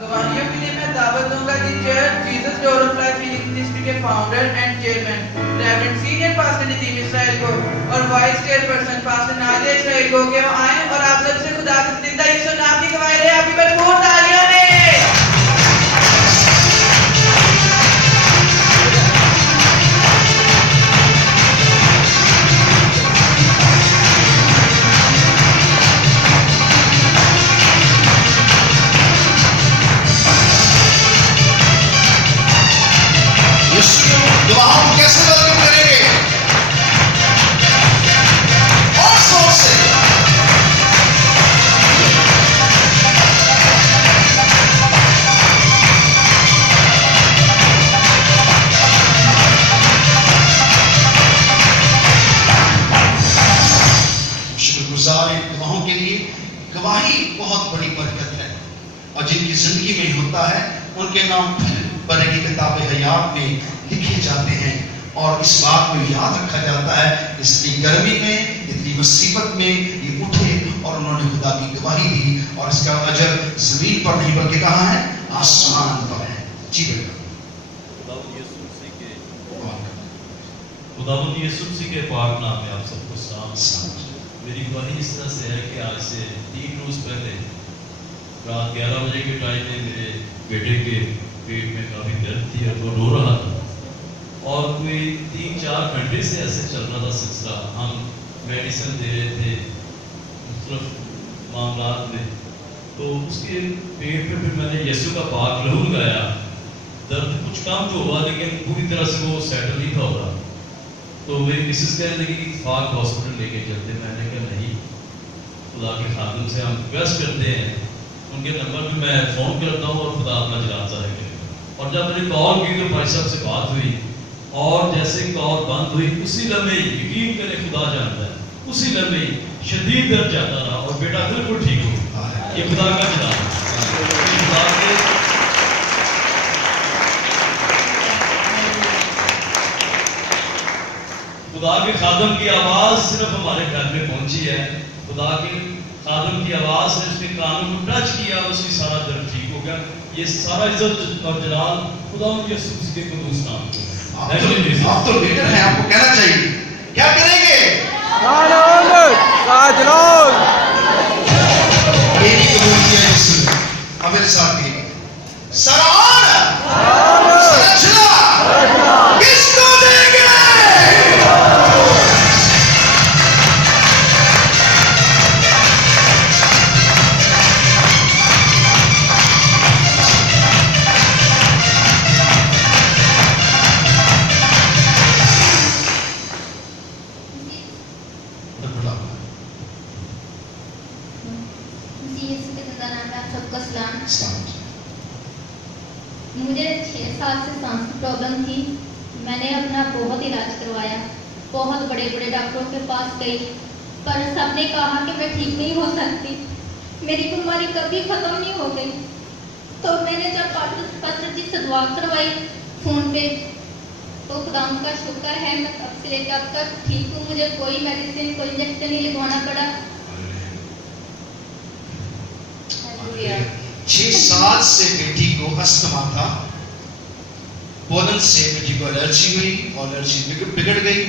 गवाहियों के लिए मैं दावत दूंगा कि church Jesus door of life healing ministry के founder and chairman reverend senior pastor Nadeem Israel को और vice chairperson pastor Nadia Israel को कि वो आए और आप सबसे खुदा का जिंदा यीशु नाम की गवाही दे। आपकी भरपूर तालियां दें। गवाहों को कैसे वेलकम करेंगे? और जोर से शुक्रगुजार हैं गवाहों के लिए। गवाही बहुत बड़ी बरकत है और जिनकी जिंदगी में होता है उनके नाम फिर बने की किताब हयात में लिखे जाते हैं और इस बात को याद रखा जाता है इतनी गर्मी में इतनी मुसीबत में ये उठे और उन्होंने खुदा की गवाही दी और इसका अजर जमीन पर नहीं बल्कि कहाँ है? आसमान पर है। जी बेटा खुदावंद यीशु मसीह के पाक नाम में आप सबको सलाम। मेरी गवाही इस तरह से है कि आज से 3 रोज पहले रात 11 बजे के टाइम में मेरे बेटे के पेट में काफ़ी दर्द थी और वो रो रहा था और कोई 3-4 घंटे से ऐसे चल रहा था सिलसिला। हम मेडिसिन दे रहे थे मुख्तलिफ मामलात में, तो उसके पेट पे फिर मैंने यीशु का पाक लहू लगाया। दर्द कुछ कम तो हुआ लेकिन पूरी तरह से वो सेटल नहीं था हो रहा। तो मेरी मिसेस कहने लगी कि पाक हॉस्पिटल लेके चलते। मैंने कहा नहीं, खुदा के खादिम से हम रिक्वेस्ट करते हैं, उनके नंबर पे मैं फ़ोन करता हूँ और खुदा अपना जनाजा है। और जब मैंने कॉल की तो भाई साहब से बात हुई और जैसे कॉल बंद हुई उसी लम्हे ही, यकीन करें खुदा जानता है, उसी लम्हे ही शदीद दर्द जाता रहा और बेटा बिल्कुल ठीक हो। ये खुदा का जनाजा। खुदा के खादम की आवाज़ सिर्फ हमारे घर में पहुंची है। खुदा के खादम की आवाज़ ने उसके कानों को टच किया, उसकी सारा दर्द ठीक हो गया। ये सारा इज्जत और जलाल खुदा यीशु मसीह के कुदूस नाम को है। आप तो लीडर हैं, आपको कहना चाहिए। क्या करेंगे? ये नहीं कबूल किया यीशु। अब मेरे साथ ही किसको देंगे? मुझे 6 साल से सांस की प्रॉब्लम थी। मैंने अपना बहुत इलाज करवाया, बहुत बड़े बड़े डॉक्टरों के पास गई, पर सबने कहा कि मैं ठीक नहीं हो सकती, मेरी बीमारी कभी ख़त्म नहीं हो गई। तो मैंने जब पास्टर जी से दुआ करवाई फ़ोन पे, तो खुदा का शुक्र है मैं तब से लेकर अब तक ठीक हूँ। मुझे कोई मेडिसिन, कोई इंजेक्शन नहीं लगवाना पड़ा। 6 साल से बेटी को अस्थमा था, पोलन से बेटी को एलर्जी हुई और एलर्जी बिगड़ गई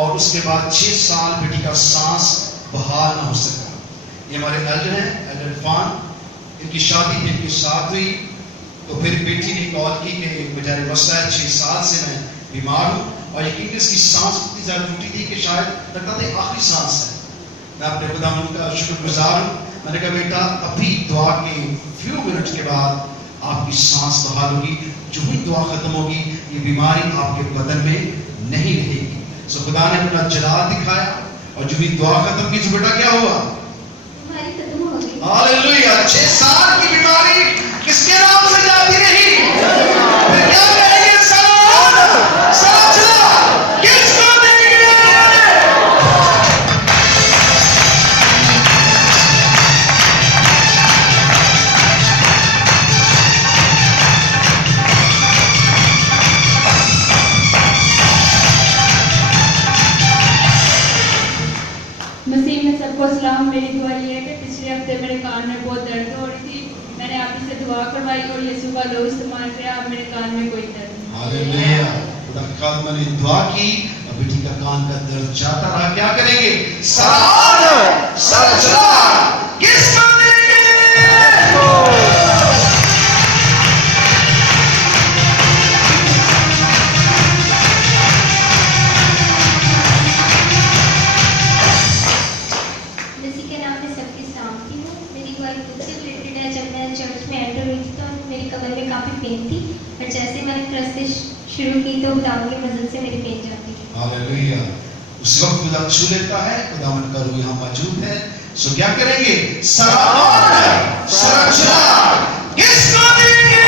और उसके बाद 6 साल बेटी का सांस बहाल ना हो सका। ये हमारे एल्डर हैं, एल्डर इरफान, इनकी शादी इनके साथ हुई। तो फिर बेटी ने कॉल की कि बेचारे मसला है, 6 साल से मैं बीमार हूँ और यकीन इसकी सांस इतनी ज़्यादा टूटी थी कि शायद लगता था आखिरी सांस है। मैं अपने खुदावंद का शुक्रगुजार हूँ। मैंने कहा बेटा अभी दुआ के फ्यू मिनट के बाद आपकी सांस बहाल होगी। जो ही दुआ खत्म होगी ये बीमारी आपके बदन में नहीं रहेगी। सो खुदा ने अपना जलाल दिखाया और जो ही दुआ खत्म की तो बेटा क्या हुआ? बीमारी खत्म हो गई। हालेलुया। 6 साल की बीमारी किसके नाम से जाती रही? फिर क्या कहेंगे? सलाम चला किसको देंगे? मसीह में सबको सलाम। मेरी दुआ ये है कि पिछले हफ्ते मेरे कान में बहुत दर्द हो रही थी। मैंने आप से दुआ करवाई और यीशु का लहू इस्तेमाल किया। अब मेरे कान में कोई दर्द नहीं। हालेलुया। खुदा के खादमा ने दुआ की और बेटी का कान का दर्द जाता रहा। क्या करेंगे? सराहना, सराहना किसको देंगे? मसीह के नाम में सबकी सलामती हो। मेरी वाइफ खुद से रिलेटेड है। जब मैं चर्च में एंटर हुई थी तो मेरी कमर में काफ़ी पेन थी, और जैसे मैंने प्रस्तुति शुरू की तो खुदावन की मदद से मेरी पेन जाती थी। हालेलुया। उस वक्त खुदा छू लेता है। खुदावन का रूह यहाँ मौजूद है। सो क्या करेंगे? सराहना, सराहना किसको देंगे?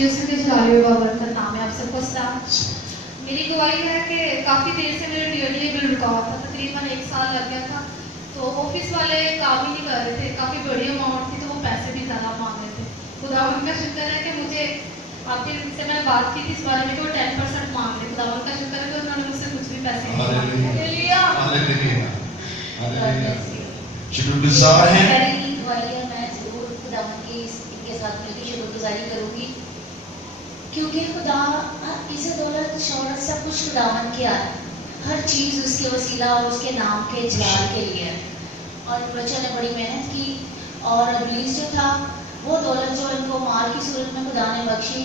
यीशु के जलाले हुए बाबर का नाम है। आप सबको सलाम। मेरी गवाही है कि काफ़ी देर से मेरा DLA बिल रुका हुआ था, तकरीबन 1 साल लग गया था। तो ऑफिस वाले काम ही नहीं कर रहे थे, काफ़ी बड़ी अमाउंट थी, तो वो पैसे भी ज़्यादा मांग रहे थे। खुदावन का शुक्र है कि मुझे आपके से मैंने बात की थी इस बारे में कि वो 10% मांग रहे। खुदावन का शुक्र है कि उन्होंने मुझसे कुछ भी पैसे नहीं मांगे। हालेलुया। हालेलुया। हालेलुया। शुक्रगुजार हैं। मेरी गवाही है, मैं जरूर खुदावन की इनके साथ मिलकर शुक्रगुजारी करूंगी, क्योंकि खुदा इसे दौलत शौहरत सब कुछ खुदावन किया है। हर चीज़ उसके वसीला और उसके नाम के जलाल के लिए है। और बच्चों ने बड़ी मेहनत की, और इब्लीस जो था वो दौलत जो इनको माल की सूरत में खुदा ने बख्शी,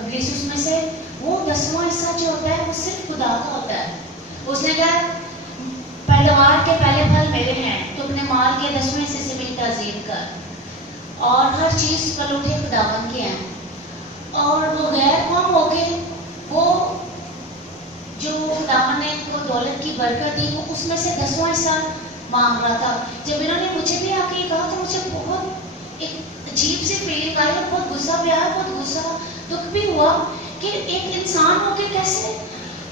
इब्लीस उसमें से वो 10वां हिस्सा जो होता है वो सिर्फ खुदा का होता है। उसने कहा पैदावार के पहले फल मेरे हैं, तो अपने माल के 10वें हिस्से से मेरी ताज़ीम कर। और हर चीज़ पर उठे खुदावन के हैं। और वो गैर कौम हो गए, वो जो खुदावन ने को दौलत की बरकत दी, वो उसमें से 10वां हिस्सा मांग रहा था। जब इन्होंने मुझे भी आके ये कहा तो मुझे बहुत एक अजीब सी फीलिंग आई, और बहुत गुस्सा भी आया, बहुत गुस्सा दुख भी हुआ कि एक इंसान होके कैसे,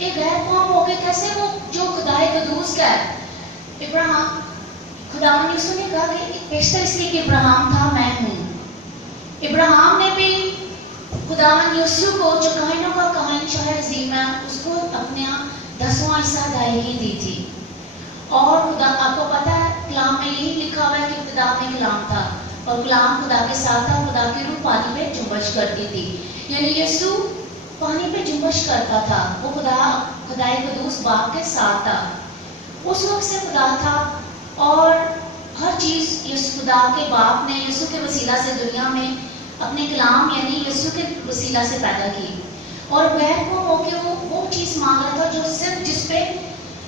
एक गैर कौम होके कैसे वो जो खुदाए कदूस का है इब्राहिम, खुदावन ने उसने कहा कि बेशतर इसलिए कि इब्राहिम था, मैं हूँ। इब्राहिम ने भी खुदावन यूसुफ को जो काहिनों का काहिन शायर अजीम है, उसको अपने 10वां हिस्सा अदायगी दी थी। और खुदा आपको पता है कलाम में यही लिखा हुआ है कि इब्तिदा में कलाम था, और कलाम खुदा के साथ था। खुदा की रूह पानी पे जुम्बश करती थी, यानी यीशु पानी पे जुम्बश करता था। वो खुदाए कदूस बाप के साथ था, उस वक्त से खुदा था। और हर चीज़ यीशु खुदा के बाप ने यीशु के वसीला से दुनिया में अपने कलाम यानी यीशु के वसीला से पैदा की। और गैर को होके वो चीज़ मांग रहा था जो सिर्फ जिस पे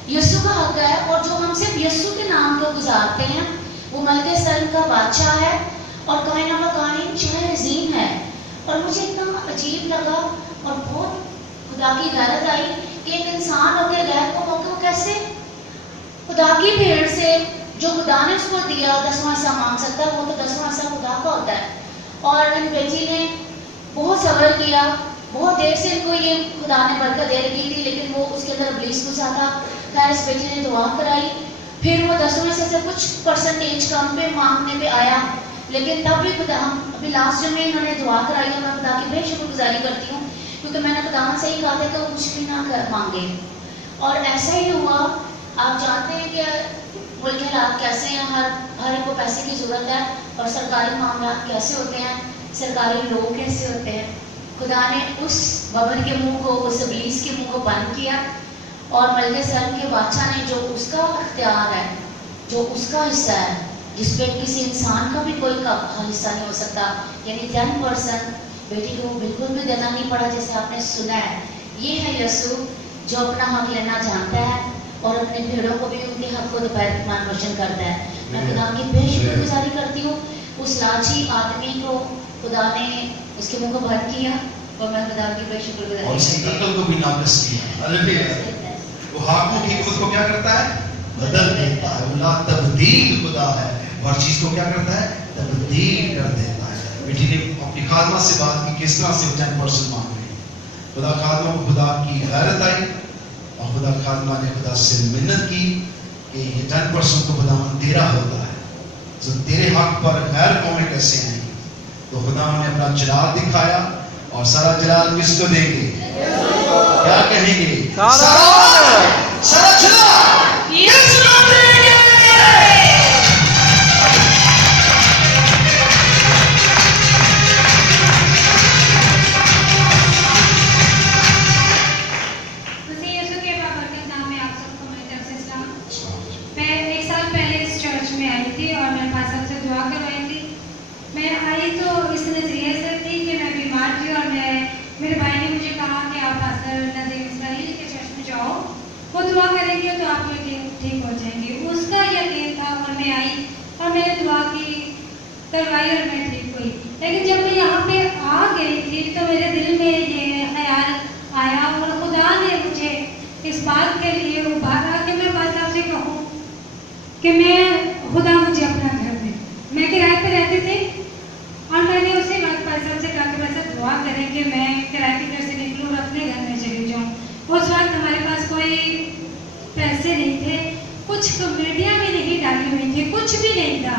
यीशु का हक है, और जो हम सिर्फ यीशु के नाम को गुजारते हैं। वो मलके सल्म का बादशाह है, और कायना का कायन शायर अजीम है। और मुझे इतना अजीब लगा और बहुत खुदा की गैरत आई कि एक इंसान होकर गैर को होकर वो कैसे खुदा की भेड़ से जो खुदा ने उसको दिया 10वां हिस्सा मांग सकता है। वो तो 10वां हिस्सा खुदा का होता है। और इन बेटी ने बहुत सब्र किया, बहुत देर से इनको ये खुदा ने बरकत दे रखी थी, लेकिन वो उसके अंदर इब्लीस घुसा था। खैर इस बेटी ने दुआ कराई, फिर वो 10वें से कुछ परसेंटेज कम पे मांगने पे आया, लेकिन तब भी खुदा अभी लास्ट में इन्होंने दुआ कराई। और मैं खुदा की बेशुक्रगुजारी करती हूँ, क्योंकि मैंने खुदा से ही कहा था कि वो कुछ भी ना कर मांगे, और ऐसा ही हुआ। आप जानते हैं कि मुल्क के हालात कैसे हैं, हर को पैसे की ज़रूरत है, और सरकारी मामला कैसे होते हैं, सरकारी लोग कैसे होते हैं। खुदा ने उस बबर के मुंह को, उस इब्लीस के मुंह को बंद किया, और मलके सल्म के बादशाह ने जो उसका इख्तियार है, जो उसका हिस्सा है, जिसपे किसी इंसान का भी कोई हिस्सा नहीं हो सकता, यानी 10% बेटी को बिल्कुल भी देना नहीं पड़ा, जैसे आपने सुना है। ये है यीशु जो अपना हक लेना जानता है, और अपने भेड़ों को भी उनके हक को दोपहर मार्गदर्शन करता है। मैं खुदा की बेशुक्रगुजारी करती हूँ। उस लालची आदमी को खुदा ने उसके मुंह को बंद किया, और मैं खुदा की बेशुक्रगुजारी और उसकी कत्ल को भी नाकस किया। हालेलुया। वो हाकिमों की खुद को क्या करता है? बदल देता है। वो ला तब्दील खुदा है, हर चीज को क्या करता है? तब्दील कर देता है। बेटी ने अपनी खादमा से बात की, किस तरह से 10% मांग रही। खुदा खादमा को खुदा की गैरत आई, और खुदा खादमा ने खुदा से मिन्नत की कि ये 10% तो खुदा तेरा होता है, तो तेरे हक पर गैर कौमें कैसे आएंगी? तो तो खुदा ने अपना जलाल दिखाया, और सारा जलाल किसको देंगे? क्या कहेंगे? सारा जलाल किसको देंगे? मसीह यीशु के बाबरकत नाम में आप सबको मेरी तरफ से सलाम। मैं 1 साल पहले इस चर्च में आई थी और मेरे पास सबसे दुआ करवाई थी। मैं आई तो इस नज़रिए से थी कि मैं बीमार थी और मेरे भाई ने मुझे कहा कि आप पास्टर नदीम इस्माइल के चर्च में जाओ, वो दुआ करेंगे तो आप यकीन ठीक हो जाएंगे। उसका यकीन था और मैं आई और मैंने दुआ की, करवाई और मैं ठीक हुई। लेकिन जब मैं यहाँ पे आ गई थी तो मेरे दिल में ये ख्याल आया और खुदा ने मुझे इस बात के लिए उभारा कि मैं पास आपसे कहूँ कि मैं खुदा मुझे अपना घर दे। मैं किराए पे रहती थी और मैंने उसी वक्त पास से कहा कि वैसे दुआ करें कि मैं किराए के घर से निकलूँ और अपने घर में चली जाऊँ। उस वक्त हमारे पास कोई पैसे नहीं थे, कुछ कमेटियाँ भी नहीं डाली हुई थी, कुछ भी नहीं था।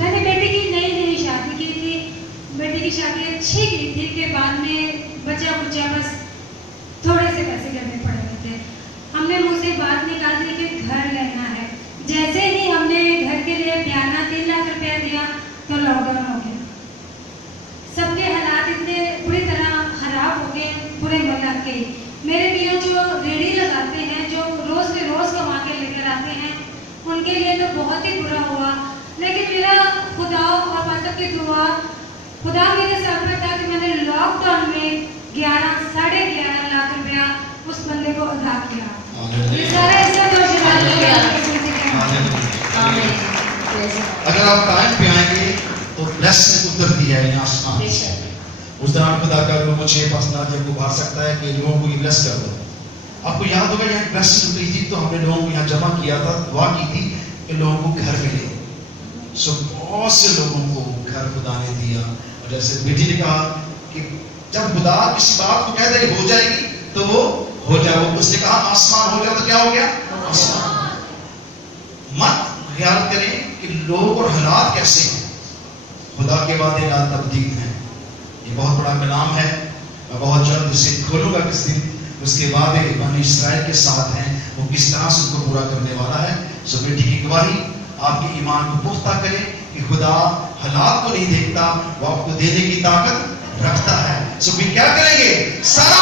मैंने बेटी की नई शादी की थी, बेटी की शादी अच्छी की थी कि बाद में बचा बुचा बस थोड़े से पैसे करने पड़ रहे थे। हमने मुँह से बात निकाल दी कि घर लेना है। जैसे ही हमने घर के लिए बयाना 3 लाख रुपया दिया तो लॉकडाउन हो गया। सबके हालात इतने बुरी तरह खराब हो गए पूरे मुल्क के। मेरे भैया जो रेडी लगाते हैं, जो रोज़ के रोज़ कमा के लेकर आते हैं, उनके लिए तो बहुत ही बुरा हुआ। लेकिन मेरा खुदा और पास्टर की दुआ, खुदा मेरे सर पर था कि मैंने लॉकडाउन में 11-11.5 लाख रुपया उस बंदे को अदा किया। ये सारा इसका दोष अगर आप टाइम पे आएंगे तो ब्लेसिंग उतरती है यहाँ आसमान से। उस दौरान खुदा का रूह मुझे पर्सनल को बाहर सकता है कि लोगों को ये ब्लेस कर दो। आपको याद होगा यहाँ ब्लेसिंग उतरी थी तो हमने लोगों को यहाँ जमा किया था, दुआ की थी कि लोगों को घर मिले। सो बहुत से लोगों को घर खुदा ने दिया। और जैसे बेटी ने कहा कि जब खुदा किसी बात को कह दे हो जाएगी तो वो हो जाए। वो उसने कहा आसमान हो गया तो क्या हो गया? आसमान। मत ख्याल करें कि लोग और हालात कैसे हैं, खुदा के वादे ला तब्दील हैं। ये बहुत बड़ा कलाम है, मैं बहुत जल्द इसे खोलूंगा किस दिन। उसके वादे बनी इस्राएल के साथ हैं, वो किस तरह से उसको पूरा करने वाला है। सो बेटी की गवाही आपके ईमान को पुख्ता करे कि खुदा हालात को नहीं देखता, वो आपको देने की ताकत रखता है। सो फिर क्या करेंगे? सारा